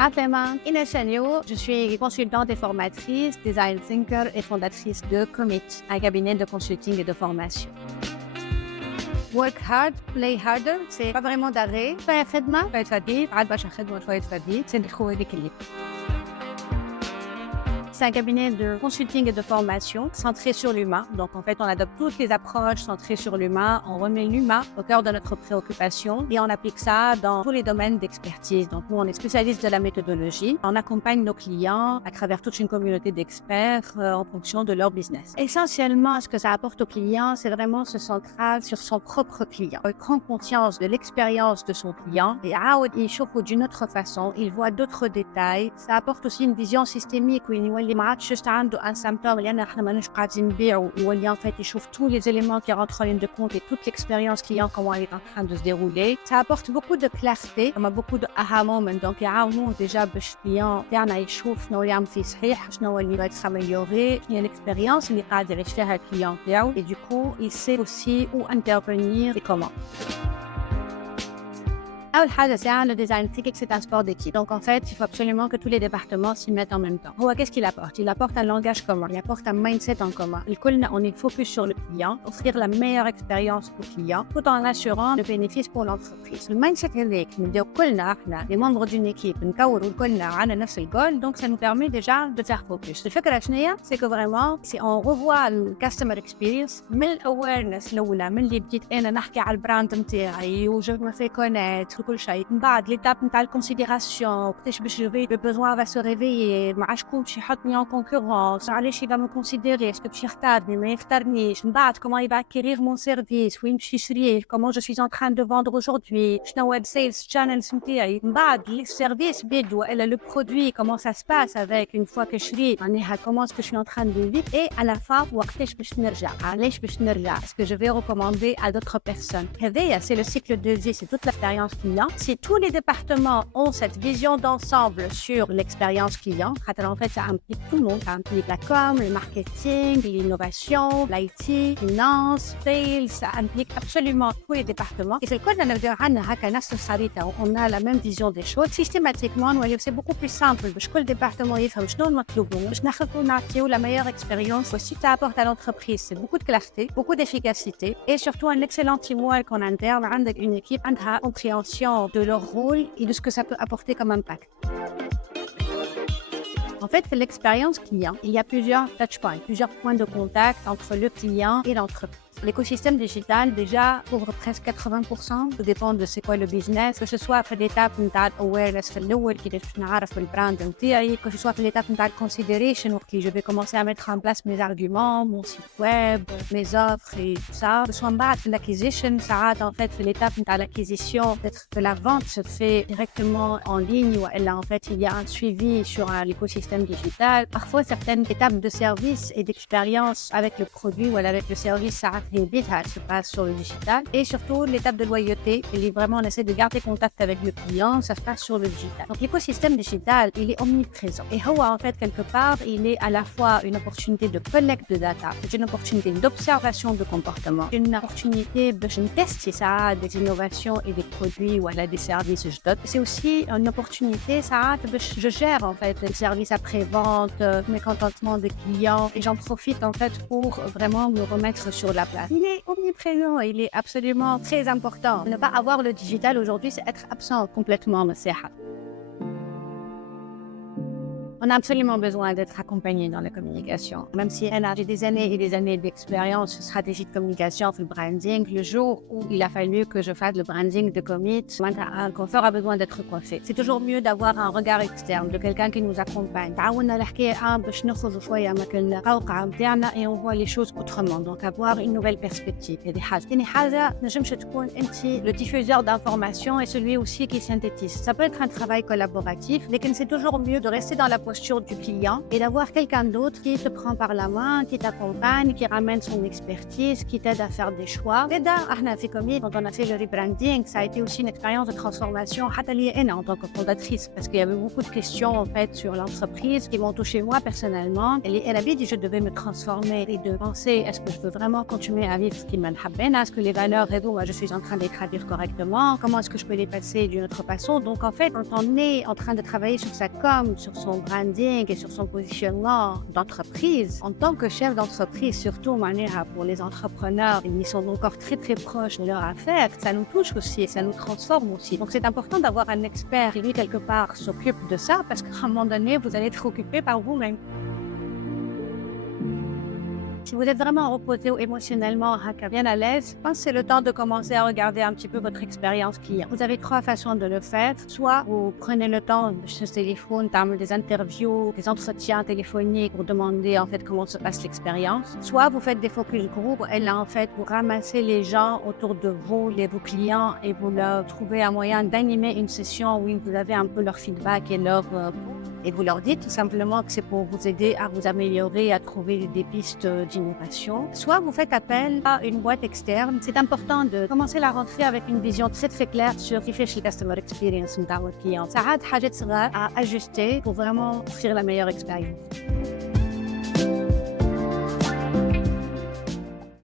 Afema, Inès Chagnaud, je suis consultante et formatrice, design thinker et fondatrice de Commit, un cabinet de consulting et de formation. Work hard, play harder, c'est pas vraiment d'arrêt. شوية خدمة، شوية فديد، عاد باش خدمة شوية فديد، c'est de trouver l'équilibre. C'est un cabinet de consulting et de formation centré sur l'humain. Donc, en fait, on adopte toutes les approches centrées sur l'humain. On remet l'humain au cœur de notre préoccupation et on applique ça dans tous les domaines d'expertise. Donc, nous, on est spécialistes de la méthodologie. On accompagne nos clients à travers toute une communauté d'experts en fonction de leur business. Essentiellement, ce que ça apporte aux clients, c'est vraiment se centrer sur son propre client. Il prend conscience de l'expérience de son client et il chauffe d'une autre façon. Il voit d'autres détails. Ça apporte aussi une vision systémique où il ما عادش juste عنده un symptôme لأن احنا ماناش قاعدين نبيعوا يولي en fait il chauffe tous les éléments qui rentrent en ligne de compte et toute l'expérience client comment elle est en train de se dérouler. Ça apporte beaucoup de clarté, on a beaucoup de aha moment donc يعاونوا déjà باش client تاعنا يشوف شنو يعمل فيه صحيح شنو اللي va être amélioré هي l'expérience اللي قاعد يعيش فيها الكليون تاعو et du coup il sait aussi où intervenir et comment. أول حاجة c'est le design thinking, c'est un sport d'équipe. Donc en fait, il faut absolument que tous les départements s'y mettent en même temps. Qu'est-ce qu'il apporte? Il apporte un langage commun, il apporte un mindset en commun. On est focus sur le client, offrir la meilleure expérience au client, tout en assurant le bénéfice pour l'entreprise. Le mindset هذاك نديرو كلنا احنا les membres d'une équipe نكوروا كلنا على نفس الجول, donc ça nous permet déjà de faire focus. الفكرة شنية؟ c'est que vraiment si on revoit le customer experience من الأويرنس الأولى من اللي بديت أنا نحكي على البراند نتاعي وجو ما في كونيت كل شيء من بعد l'étape نتاع الكونسيديراسيون وقتاش باش le besoin va se réveiller مع شكون باش يحطني en concurrence علاش il va me considérer اسكو باش يختارني ما يختارنيش من بعد comment il va acquérir mon service وين باش يشريه comment je suis en train de vendre aujourd'hui شنو هو sales channels نتاعي من بعد السيرفيس بيدو الا le produit comment ça se passe avec une fois que شري معناها comment est-ce que je suis en train de vivre et à la fin وقتاش باش نرجع علاش باش نرجع est-ce que je vais recommander à d'autres personnes هذايا c'est le cycle de vie, c'est toute l'expérience client. Si tous les départements ont cette vision d'ensemble sur l'expérience client, en fait, ça implique tout le monde. Ça implique la com, le marketing, l'innovation, l'IT, finance, sales, ça implique absolument tous les départements. Et c'est le cas de on a la même vision des choses. Systématiquement, c'est beaucoup plus simple. Chaque département, il faut la meilleure expérience. Aussi, ça apporte à l'entreprise. C'est beaucoup de clarté, beaucoup d'efficacité et surtout un excellent teamwork en interne avec une équipe qui a compréhension de leur rôle et de ce que ça peut apporter comme impact. En fait, c'est l'expérience client. Il y a plusieurs touchpoints, plusieurs points de contact entre le client et l'entreprise. L'écosystème digital, déjà, couvre presque 80%. Tout dépend de c'est quoi le business. Que ce soit à l'étape de awareness, qui est le brand entier, que ce soit à l'étape de consideration, où je vais commencer à mettre en place mes arguments, mon site web, mes offres et tout ça. Que ce soit en l'acquisition, ça rate en fait l'étape de l'acquisition, peut-être que la vente se fait directement en ligne, où elle, en fait, il y a un suivi sur l'écosystème digital. Parfois, certaines étapes de service et d'expérience avec le produit ou avec le service, ça rate se passe sur le digital et surtout l'étape de loyauté, vraiment on essaie de garder contact avec le client, ça se passe sur le digital. Donc l'écosystème digital, il est omniprésent et en fait quelque part il est à la fois une opportunité de collecte de data, c'est une opportunité d'observation de comportement, une opportunité de tester ça, des innovations et des produits ou des services je dote. C'est aussi une opportunité ça, je gère en fait les services après-vente, mécontentement des clients et j'en profite en fait pour vraiment me remettre sur la place. Il est omniprésent, il est absolument très important. Ne pas avoir le digital aujourd'hui, c'est être absent complètement de ces. On a absolument besoin d'être accompagné dans la communication. Même si j'ai des années et des années d'expérience en stratégie de communication, le branding, le jour où il a fallu que je fasse le branding de Commit, un coiffeur a besoin d'être coiffé. C'est toujours mieux d'avoir un regard externe, de quelqu'un qui nous accompagne. Et on voit les choses autrement, donc avoir une nouvelle perspective. Le diffuseur d'informations et celui aussi qui synthétise. Ça peut être un travail collaboratif, mais c'est toujours mieux de rester dans la posture du client et d'avoir quelqu'un d'autre qui te prend par la main, qui t'accompagne, qui ramène son expertise, qui t'aide à faire des choix. Et là, quand on a fait le rebranding, ça a été aussi une expérience de transformation en tant que fondatrice parce qu'il y avait beaucoup de questions en fait sur l'entreprise qui m'ont touché moi personnellement. Et elle avait dit que je devais me transformer et de penser est-ce que je veux vraiment continuer à vivre ce qui m'habite, est-ce que les valeurs et moi je suis en train de les traduire correctement, comment est-ce que je peux les passer d'une autre façon. Donc en fait, quand on est en train de travailler sur sa com, sur son branding et sur son positionnement d'entreprise, en tant que chef d'entreprise, surtout pour les entrepreneurs, ils sont encore très très proches de leur affaire, ça nous touche aussi et ça nous transforme aussi. Donc c'est important d'avoir un expert qui lui quelque part s'occupe de ça parce qu'à un moment donné, vous allez être occupé par vous-même. Si vous êtes vraiment reposé ou émotionnellement bien à l'aise, je pense que c'est le temps de commencer à regarder un petit peu votre expérience client. Vous avez 3 façons de le faire. Soit vous prenez le temps de ce téléphone, des interviews, des entretiens téléphoniques pour demander en fait comment se passe l'expérience. Soit vous faites des focus group et là en fait vous ramassez les gens autour de vous, vos clients et vous leur trouvez un moyen d'animer une session où vous avez un peu leur feedback et vous leur dites tout simplement que c'est pour vous aider à vous améliorer, à trouver des pistes d'innovation. Soit vous faites appel à une boîte externe. C'est important de commencer la rentrée avec une vision très claire sur ce que customer experience de votre client. Ça a des choses à ajuster pour vraiment offrir la meilleure expérience.